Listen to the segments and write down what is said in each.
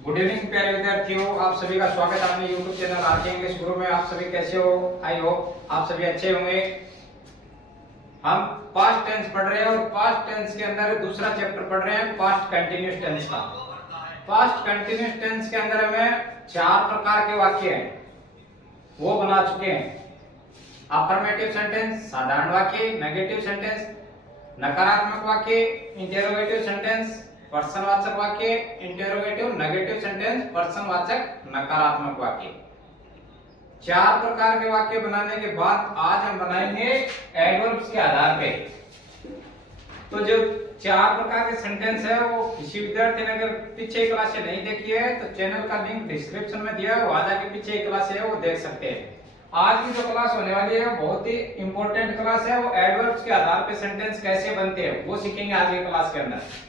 Good evening प्यारे विद्यार्थियों, आप सभी का स्वागत है अपने YouTube चैनल आरके इंग्लिश गुरु में। आप सभी कैसे हो? आई होप आप सभी अच्छे होंगे। हम पास्ट टेंस पढ़ रहे हैं और पास्ट टेंस के अंदर दूसरा चैप्टर पढ़ रहे हैं पास्ट कंटीन्यूअस टेंस का। पास्ट कंटीन्यूअस टेंस के अंदर हमें 4 प्रकार के वाक्य हैं वो बना चुके हैं। अफर्मेटिव सेंटेंस, साधारण वाक्य, नेगेटिव सेंटेंस, नकारात्मक वाक्य, इंटरोगेटिव सेंटेंस, पर्सनवाचक वाक्य, इंटरोगेटिव नेगेटिव सेंटेंस, पर्सनवाचक नकारात्मक वाक्य। 4 प्रकार के वाक्य बनाने के बाद आज हम बनाएंगे एडवर्ब्स के आधार पे। तो जो 4 प्रकार के सेंटेंस है वो किसी विद्यार्थी ने अगर पीछे क्लास से नहीं देखी है तो चैनल का लिंक डिस्क्रिप्शन में दिया है, वहां जाके पीछे क्लास है वो देख सकते हैं। आज की जो क्लास होने वाली है बहुत ही इंपॉर्टेंट क्लास है। वो एडवर्ब्स के आधार पे सेंटेंस कैसे बनते हैं वो सीखेंगे आज की क्लास के अंदर।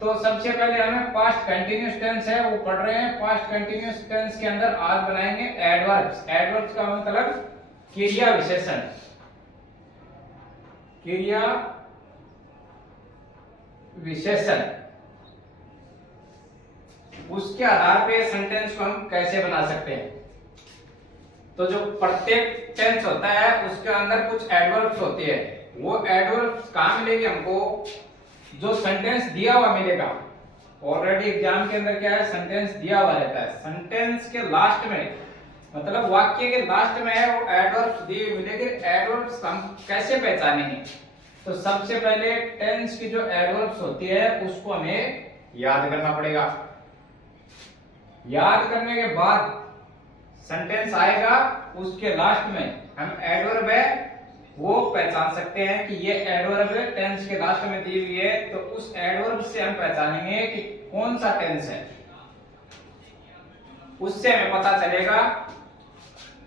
तो सबसे पहले हमें पास्ट कंटीन्यूअस टेंस है वो पढ़ रहे हैं। पास्ट कंटीन्यूअस टेंस के अंदर आज बनाएंगे एडवर्ब्स। एडवर्ब्स का मतलब क्रिया विशेषण। क्रिया विशेषण, उसके आधार पे सेंटेंस को हम कैसे बना सकते हैं। तो जो प्रत्येक टेंस होता है उसके अंदर कुछ एडवर्ब्स होते हैं। वो एडवर्ब्स कहां मिलेगी हमको? जो सेंटेंस दिया हुआ मिलेगा। ऑलरेडी एग्जाम के अंदर क्या है, सेंटेंस दिया हुआ रहता है। सेंटेंस के लास्ट में मतलब वाक्य के लास्ट में है वो एडवर्ब्स दिए हुए मिलेंगे। एडवर्ब्स हम कैसे पहचानेंगे? तो सबसे पहले टेंस की जो एडवर्ब्स होती है उसको हमें याद करना पड़ेगा। याद करने के बाद सेंटेंस आएगा, उसके लास्ट में हम एडवर्ब है वो पहचान सकते हैं कि ये एडवर्ब है, टेंस के लास्ट में दी हुई है। तो उस एडवर्ब से हम पहचानेंगे कि कौन सा टेंस है। उससे हमें पता चलेगा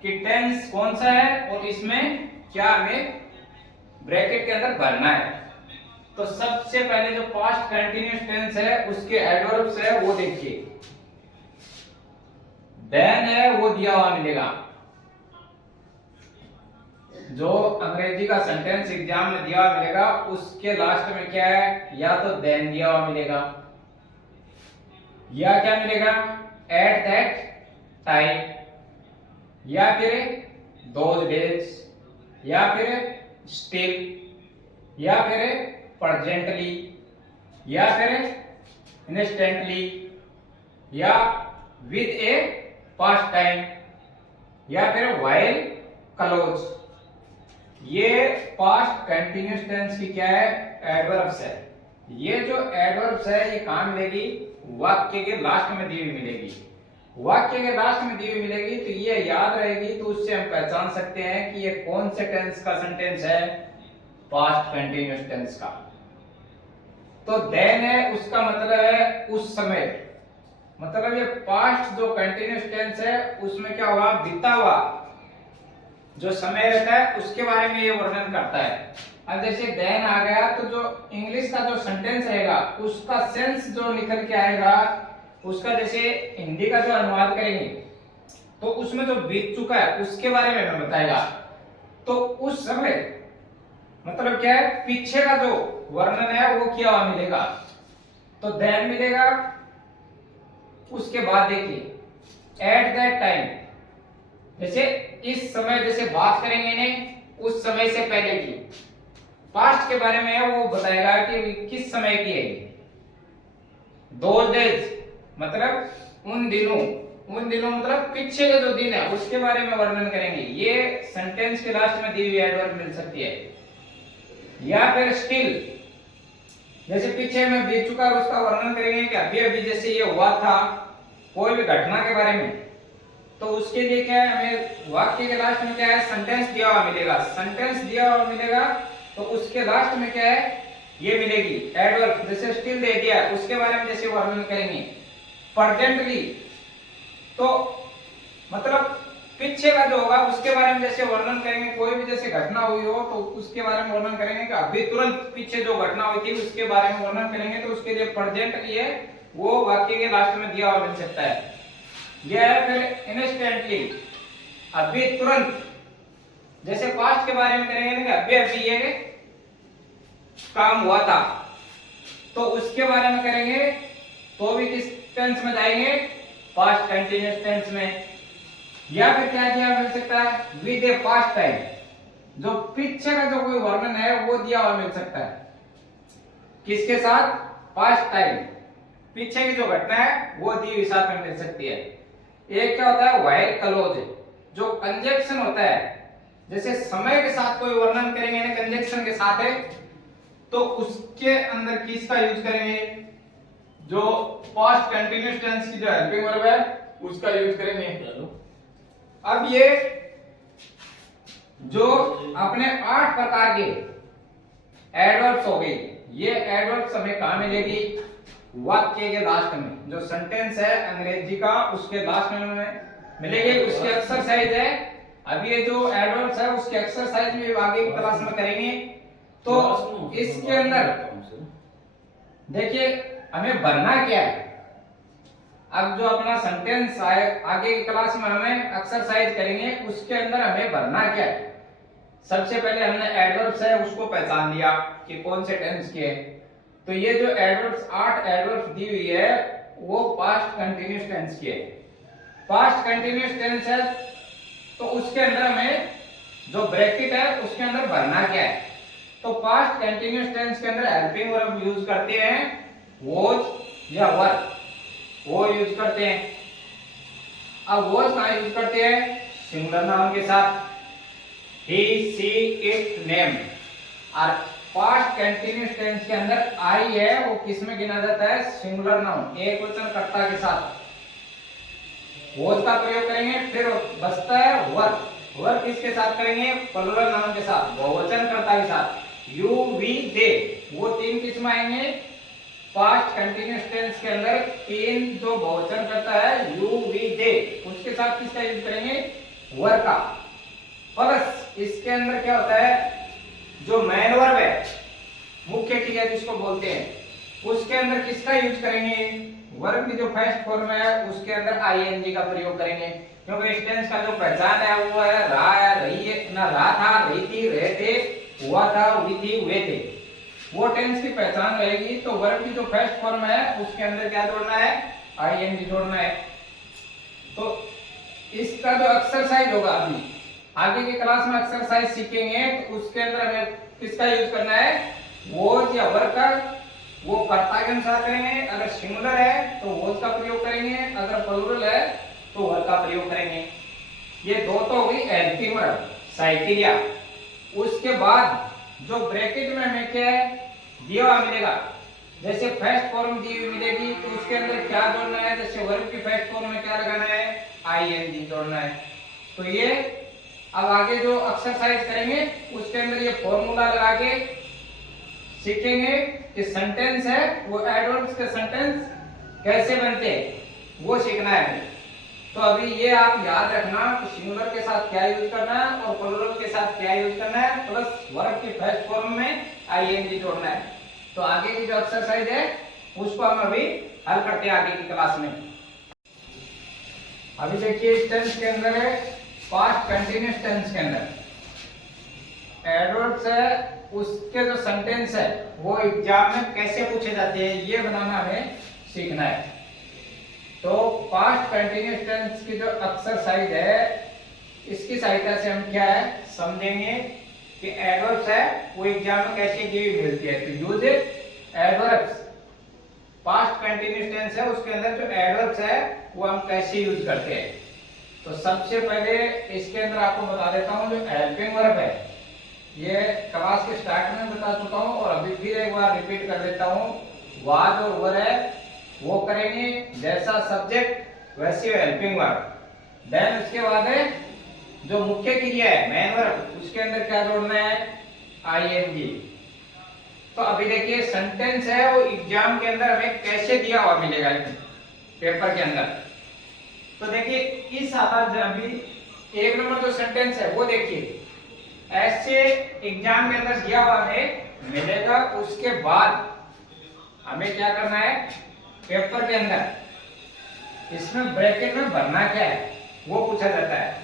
कि टेंस कौन सा है और इसमें क्या हमें ब्रैकेट के अंदर भरना है। तो सबसे पहले जो पास्ट कंटीन्यूअस टेंस है उसके एडवर्ब्स है वो देखिए। देन है वो दिया हुआ मिलेगा। जो अंग्रेजी का सेंटेंस एग्जाम में दिया हुआ मिलेगा उसके लास्ट में क्या है, या तो देन दिया हुआ मिलेगा या क्या मिलेगा, एट दैट टाइम, या फिर दोज डेज, या फिर स्टिल, या फिर प्रेजेंटली, या फिर इंस्टेंटली, या विद ए पास्ट टाइम, या फिर व्हाइल क्लोज। ये पास्ट कंटीन्यूअस टेंस की क्या है, एडवर्ब्स है। ये जो एडवर्ब्स है ये कहां मिलेगी? वाक्य के लास्ट में दी हुई मिलेगी। वाक्य के लास्ट में दी हुई मिलेगी तो ये याद रहेगी। तो उससे हम पहचान सकते हैं कि ये कौन से टेंस का सेंटेंस है, पास्ट कंटीन्यूअस टेंस का। तो देन है उसका मतलब है उस समय, मतलब ये पास्ट जो कंटीन्यूअस टेंस है उसमें क्या होगा, बीता हुआ जो समय रहता है उसके बारे में ये वर्णन करता है। अब जैसे देन आ गया तो जो इंग्लिश का जो सेंटेंस रहेगा उसका सेंस जो निकल के आएगा उसका, जैसे हिंदी का जो अनुवाद करेंगे तो उसमें जो बीत चुका है उसके बारे में हमें बताएगा। तो उस समय मतलब क्या है, पीछे का जो वर्णन है वो किया हुआ मिलेगा। तो देन मिलेगा। उसके बाद देखिए एट दैट टाइम, जैसे इस समय, जैसे बात करेंगे इन्हें उस समय से पहले की, पास्ट के बारे में है वो बताएगा कि किस समय की है। दोज डेज मतलब उन दिनों, उन दिनों मतलब पीछे के जो दिन है उसके बारे में वर्णन करेंगे। ये सेंटेंस के लास्ट में दी हुई एडवर्ब मिल सकती है। या फिर स्टिल, जैसे पीछे में बीत चुका है उसका वर्णन करेंगे कि अभी अभी जैसे ये हुआ था कोई भी घटना के बारे में। तो उसके लिए क्या है, हमें वाक्य के लास्ट में क्या है, सेंटेंस दिया हुआ मिलेगा। सेंटेंस दिया हुआ मिलेगा तो उसके लास्ट में क्या है, ये मिलेगी एडवर्ब। जैसे स्टिल दे दिया उसके बारे में जैसे वर्णन करेंगे। प्रेजेंटली तो मतलब पीछे का जो होगा उसके बारे में जैसे वर्णन करेंगे। कोई भी जैसे घटना हुई हो तो उसके बारे में वर्णन करेंगे कि अभी तुरंत पीछे जो घटना हुई थी उसके बारे में वर्णन करेंगे। तो उसके लिए प्रेजेंटली है वो वाक्य के लास्ट में दिया हुआ मिल सकता है। यह है फिर इंस्टेंटली, अभी तुरंत, जैसे पास्ट के बारे में करेंगे ना कि अभी अभी ये काम हुआ था तो उसके बारे में करेंगे तो भी किस टेंस टेंस में जाएंगे पास्ट कंटिन्यूअस टेंस में, या फिर क्या दिया मिल सकता है विद ए पास्ट टाइम, जो पीछे का जो कोई वर्णन है वो दिया हुआ मिल सकता है। किसके साथ? पास्ट टाइम, पीछे की जो घटना है वो दी हुई साथ में मिल सकती है। एक क्या होता है व्हाइल क्लोज, जो कंजक्शन होता है, जैसे समय के साथ कोई वर्णन करेंगे ना कंजक्शन के साथ है, तो उसके अंदर किसका यूज करेंगे? जो पास्ट कंटिन्यूअस टेंस की जो हेल्पिंग वर्ब है उसका यूज करेंगे। अब ये जो अपने 8 प्रकार के एडवर्ब्स हो गए, ये एडवर्ब्स हमें कहां मिलेगी? वाक्य के लास्ट में, जो सेंटेंस है अंग्रेजी का उसके लास्ट में हमें मिलेगी। उसकी एक्सरसाइज है, अब ये जो एडवर्ब्स है उसकी एक्सरसाइज भी आगे की क्लास में करेंगे। तो इसके अंदर देखिए हमें भरना क्या है। अब जो अपना सेंटेंस आगे की क्लास में हमें एक्सरसाइज करेंगे, उसके अंदर हमें भरना क्या है। सबसे पहले हमने एडवर्ब्स है उसको पहचान लिया कि कौन से टेंस के है। तो ये जो एडवर्ब्स 8 एडवर्ब्स दी हुई है वो पास्ट कंटिन्यूअस टेंस की है। पास्ट कंटिन्यूअस टेंस है तो उसके अंदर हमें जो ब्रैकेट है उसके अंदर भरना क्या है। तो पास्ट कंटिन्यूअस टेंस के अंदर हेल्पिंग वर्ब यूज करते हैं वॉज या वर, वो यूज करते हैं। अब वॉज कहां यूज करते हैं? सिंगुलर नाउन के साथ, ही सी इट नेम। और पास्ट कंटिन्यूअस टेंस के अंदर आई है वो किस में गिना जाता है? सिंगुलर नाउन, एक वचन कर्ता के साथ वॉज का प्रयोग करेंगे। फिर बचता है वर, वर किसके साथ करेंगे? प्लूरल नाउन के साथ, बहुवचन कर्ता के साथ, यू वी दे। वो 3 किस में आएंगे? पास्ट कंटिन्यूअस टेंस के अंदर 3 जो बहुवचन करता है यू वी दे, उसके साथ किसका यूज करेंगे? वर का। प्लस इसके अंदर क्या होता है? जो मेन वर्ब है, मुख्य क्रिया जिसको बोलते हैं, उसके अंदर किसका यूज करेंगे? वर्ब की जो फर्स्ट फॉर्म है उसके अंदर आईएनजी का प्रयोग करेंगे, क्योंकि इस टेंस का जो पहचान है वो है रहा है, रही है ना, रहा था, रही थी, रहे थे, हुआ था, हुई थी, हुए थे। वो टेंस की पहचान रहेगी तो वर्ब की जो फर्स्ट फॉर्म है उसके अंदर क्या जोड़ना है? आईएनजी जोड़ना है। तो इसका जो एक्सरसाइज होगा अभी आगे की क्लास में एक्सरसाइज सीखेंगे, तो उसके अंदर हमें किसका यूज करना है? वॉज या वर का, वो कर्ता के अनुसार करेंगे। अगर सिंगुलर है तो वॉज का प्रयोग करेंगे, अगर प्लूरल है तो वर का प्रयोग करेंगे। ये दो तो हो गई हेल्पिंग वर्ब साइकिलिया। उसके बाद जो ब्रैकेट में हमें क्या है दिया हुआ मिलेगा, जैसे फर्स्ट फॉर्म दी हुई मिलेगी तो उसके अंदर क्या जोड़ना है? जैसे वर्ब की फर्स्ट फॉर्म में क्या लगाना है? आईएनजी जोड़ना है। तो ये अब आगे जो एक्सरसाइज करेंगे उसके अंदर ये फॉर्मूला लगा के सीखेंगे कि सेंटेंस है वो एडवर्ब्स के सेंटेंस कैसे बनते हैं वो सीखना है। तो अभी ये आप याद रखना कि सिंगुलर के साथ क्या यूज करना है और प्लूरल के साथ क्या यूज करना है, प्लस वर्ब की फर्स्ट फॉर्म में आईएनजी जोड़ना है। तो आगे की जो एक्सरसाइज है उसको हम अभी हल करते हैं आगे की क्लास में। अभी देखिए इस टेंस के अंदर है पास्ट कंटिन्यूअस टेंस के अंदर एडवर्ब्स है, उसके जो सेंटेंस है वो एग्जाम में कैसे पूछे जाते हैं ये बनाना हमें सीखना है। तो पास्ट कंटिन्यूअस टेंस की जो एक्सरसाइज है इसकी सहायता से हम क्या है समझेंगे कि एडवर्ब्स है वो एग्जाम में कैसे दी हुई मिलती है। तो use adverbs, past continuous tense है उसके अंदर जो एडवर्ब्स है वो हम कैसे यूज करते हैं। तो सबसे पहले इसके अंदर आपको बता देता हूं जो हेल्पिंग वर्ब है ये क्लास के स्टार्ट में बता चुका हूं और अभी फिर एक बार रिपीट कर देता हूं। वाज और वर है वो करेंगे जैसा सब्जेक्ट वैसी हेल्पिंग वर्ब। देन उसके बाद है जो मुख्य क्रिया है मेन वर्ब, उसके अंदर क्या जोड़ना है? आईएनजी। तो अभी देखिए सेंटेंस है वो एग्जाम के अंदर हमें कैसे दिया हुआ मिलेगा पेपर के अंदर। तो देखिए इस आधार से अभी 1 नंबर जो सेंटेंस है वो देखिए ऐसे एग्जाम के अंदर दिया हुआ हमें मिलेगा। उसके बाद हमें क्या करना है पेपर के अंदर इसमें ब्रैकेट में भरना क्या है वो पूछा जाता है।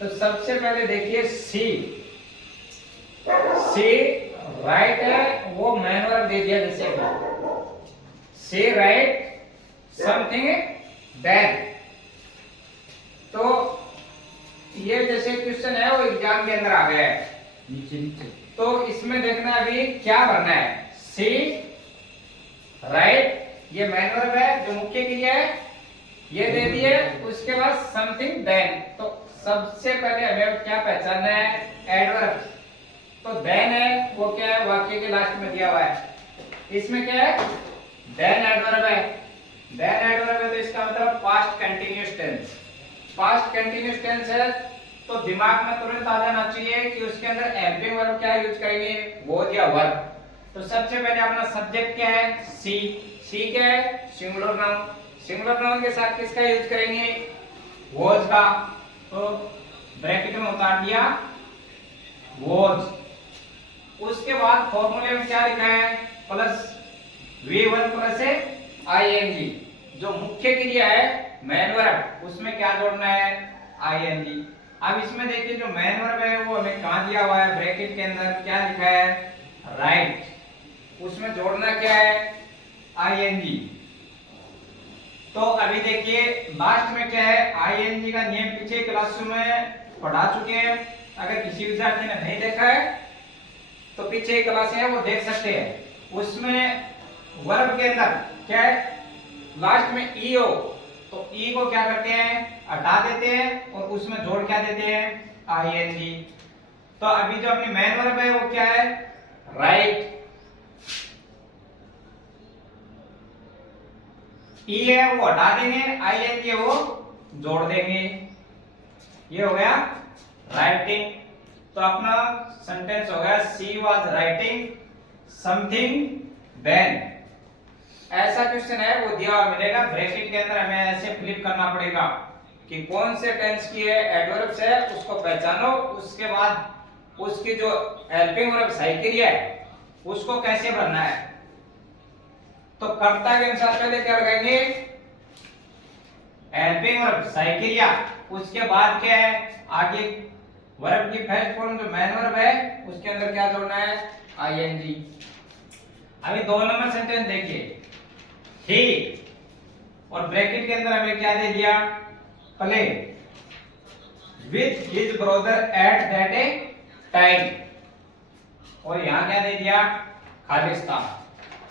तो सबसे पहले देखिए सी राइट है वो मेन वर्ब दे दिया, जैसे सी राइट सम समथिंग देन। तो ये जैसे क्वेश्चन है वो एग्जाम के अंदर आ गया है नीचे नीचे। तो इसमें देखना अभी क्या भरना है। सी राइट, ये मेन वर्ब है जो मुख्य क्रिया है, ये दे दिए। उसके बाद समथिंग देन, तो सबसे पहले हमें क्या पहचानना है, एडवर्ब। तो देन है वो क्या है, वाक्य के लास्ट में दिया हुआ है, इसमें क्या है, देन एडवर्ब है। देन एडवर्ब है तो इसका मतलब past continuous tense. Past continuous tense है तो दिमाग में तुरंत आ जाना चाहिए कि उसके अंदर हेल्पिंग वर्ब क्या यूज करेंगे, वो या वर्ब। तो सबसे पहले अपना सब्जेक्ट क्या है, सी। सी क्या है, सिंगुलर नाउन। सिंगुलर नाउन के साथ किसका यूज करेंगे, वॉज का। तो ब्रैकेट में उतार दिया वॉज। उसके बाद फॉर्मूले में क्या लिखा है, प्लस V1 प्लस ing। जो मुख्य क्रिया है मेन वर्ब, उसमें क्या जोड़ना है, ing। अब इसमें देखिए जो मेन वर्ब है वो हमें कहां दिया हुआ है, ब्रैकेट के अंदर क्या लिखा है, राइट। उसमें जोड़ना क्या है, ing। तो अभी देखिए लास्ट में क्या है, ing का नियम पीछे क्लास में पढ़ा चुके हैं। अगर किसी विद्यार्थी ने नहीं देखा है तो पीछे क्लास है वो देख सकते हैं। उसमें वर्ब के अंदर क्या है, लास्ट में ई हो तो ई को क्या करते हैं, हटा देते हैं और उसमें जोड़ क्या देते हैं, ing। तो अभी जो अपनी मेन वर्ब है वो क्या है, राइट। ई है वो हटा देंगे, ing है वो जोड़ देंगे। ये हो गया राइटिंग। तो अपना सेंटेंस हो गया, she was writing something then. ऐसा क्वेश्चन है वो दिया हुआ मिलेगा, ब्रैकेट के अंदर हमें ऐसे फ्लिप करना पड़ेगा कि कौन से टेंस की है, एडवर्ब्स है, उसको पहचानो। उसके बाद उसकी जो हेल्पिंग वर्ब सही क्रिया है उसको कैसे भरना है। तो कर्ता के अनुसार पहले क्या लगाएंगे, हेल्पिंग वर्ब सही क्रिया। उसके बाद क्या है, आगे वर्ब की फर्स्ट फॉर्म जो मेन वर्ब है उसके अंदर क्या जोड़ना है, ing। अभी 2 नंबर सेंटेंस देखिए, ही और ब्रैकेट के अंदर हमें क्या दे दिया, play with his brother at that A time, और यहां क्या दे दिया, खालिस्तान।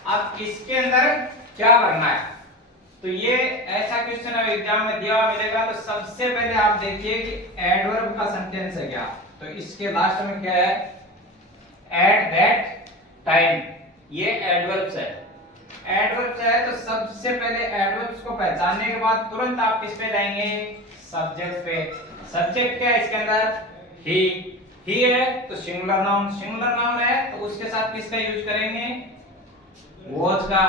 अब इसके अंदर क्या भरना है, तो ये ऐसा क्वेश्चन अब एग्जाम में दिया हुआ मिलेगा। तो सबसे पहले आप देखिए कि एडवर्ब का सेंटेंस है क्या, तो इसके लास्ट में क्या है, एट दैट टाइम। ये एडवर्ब्स है। एडवर्ब्स है तो सबसे पहले एडवर्ब्स को पहचानने के बाद तुरंत आप किस पे जाएंगे, सब्जेक्ट पे। सब्जेक्ट क्या है इसके अंदर, ही है तो सिंगुलर नाउन। सिंगुलर नाउन है तो उसके साथ किसका यूज करेंगे, वॉज का।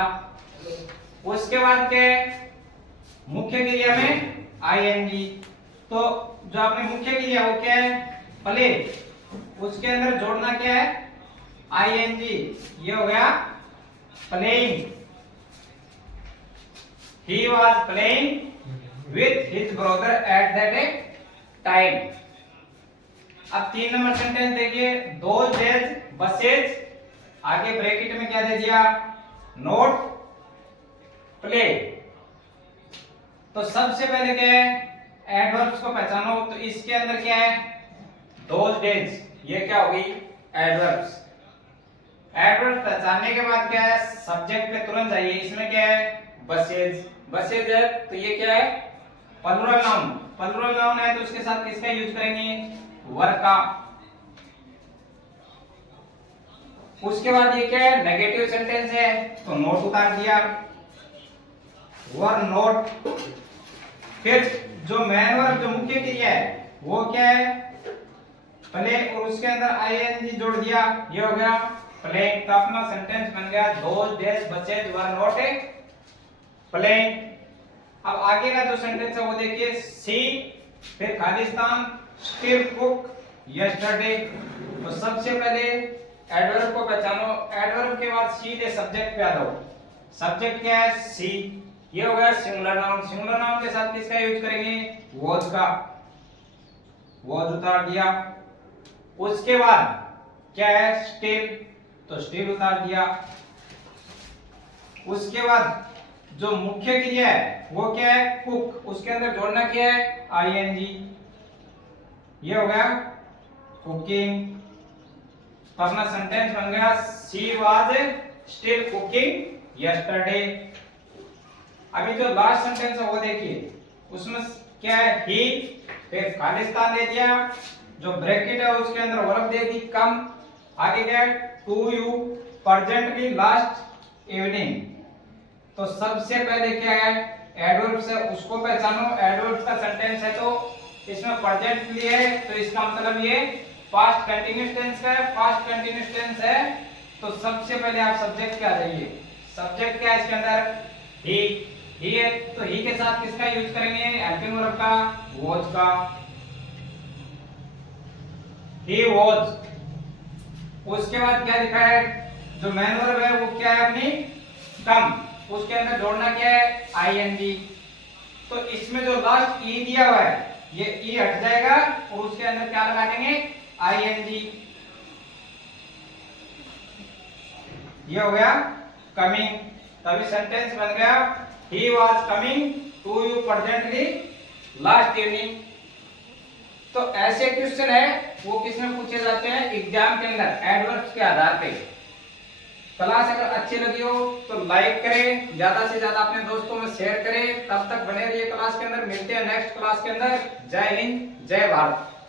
उसके बाद क्या है, मुख्य क्रिया में ing। तो जो आपने मुख्य क्रिया वो क्या है, प्ले। उसके अंदर जोड़ना क्या है, ing। ये हो गया playing. He was playing with his brother at that time। अब 3 नंबर सेंटेंस देखिए, those days buses, आगे ब्रैकेट में क्या दे दिया, नोट प्ले। तो सबसे पहले क्या है, एडवर्ब्स को पहचानो। तो इसके अंदर क्या है, those days, ये क्या होगी, एडवर्ब्स। एडवर्ब पहचानने के बाद क्या है, सब्जेक्ट पे तुरंत जाइए। इसमें क्या है, बसेज। बसेज है तो ये क्या है, प्लुरल नाउन। प्लुरल नाउन है तो उसके साथ किसका यूज करेंगे, वर का। उसके बाद ये क्या है, नेगेटिव सेंटेंस है तो नोट उतार दिया, वर नोट। फिर जो मेन वर्ब जो मुख्य क्रिया है वो क्या है, प्ले, और उसके अंदर ing जोड़ दिया, ये हो गया प्लेइंग। तो अपना सेंटेंस बन गया, those days buses were not playing। अब आगे का जो सेंटेंस है वो देखिए, सी फिर खालिस्तान स्टिल कुक यस्टरडे। तो सबसे पहले एडवर्ब को पहचानो। एडवर्ब के बाद सीधे सब्जेक्ट पे आ जाओ। सब्जेक्ट क्या है, सी। ये हो गया सिंगुलर नाउन। सिंगुलर नाउन के साथ किसका यूज करेंगे, वॉज का। वॉज उतार दिया। उसके बाद क्या है, स्टिल, तो स्टिल उतार दिया। उसके बाद जो मुख्य क्रिया है वो क्या है, कुक, उसके अंदर जोड़ना क्या है, ing। ये हो गया कुकिंग। तो अपना सेंटेंस बन गया she was still cooking yesterday. अभी जो लास्ट सेंटेंस है वो देखिए, उसमें क्या है, ही, फिर खालिस्तान दे दिया, जो ब्रैकेट है उसके अंदर वर्ब दे दी कम, आगे क्या है, to you, presently last evening. तो सबसे पहले क्या है, एडवर्ब्स है, उसको पहचानो। एडवर्ब्स का सेंटेंस है तो इसमें प्रेजेंट लिए है, तो इसका मतलब ये पास्ट कंटीन्यूअस टेंस का है। पास्ट कंटीन्यूअस टेंस है तो सबसे पहले आप सब्जेक्ट पे आ जाइए। सब्जेक्ट क्या है इसके अंदर, ही है, तो ही के साथ किसका यूज करेंगे, हेल्पिंग वर्ब का, वॉज का। He was. उसके बाद क्या लिखा है, जो मेन वर्ब है वो क्या है अपनी, कम, उसके अंदर जोड़ना क्या है, आईएनजी। तो इसमें जो लास्ट ई दिया हुआ है ये ई हट जाएगा और उसके अंदर क्या लगा देंगे, आईएनजी। ये हो गया कमिंग। तभी सेंटेंस बन गया he was coming to you presently last evening. तो ऐसे क्वेश्चन है वो किसमें पूछे जाते हैं, एग्जाम के अंदर, एडवर्ब्स के आधार पे। क्लास अगर अच्छी लगी हो तो लाइक करें, ज्यादा से ज्यादा अपने दोस्तों में शेयर करें। तब तक बने रहिए क्लास के अंदर, मिलते हैं नेक्स्ट क्लास के अंदर। जय हिंद, जय भारत।